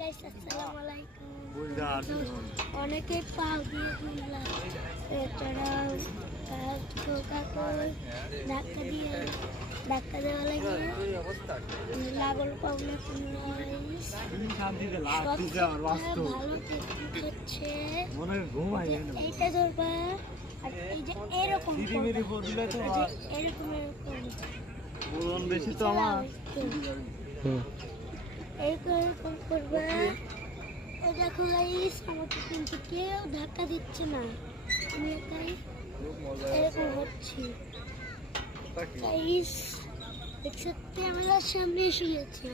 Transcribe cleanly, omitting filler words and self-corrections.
Guys আসসালামু আলাইকুম। অনেকে পাও দিয়ে ঘুরলাম এছাড়া ধাক্কা দেওয়া লাগে লাগল প্রবলেম ভালো হচ্ছে এইটা ধরবা আর এই যে এরকম এরকম বেশি তো আমার এরকম করবা। দেখো গাইস আমাকে কিন্তু কেউ ধাক্কা দিচ্ছে না, আমি একাই এরকম হচ্ছি। গাইস সত্যি আমরা সামনে এসে গেছি।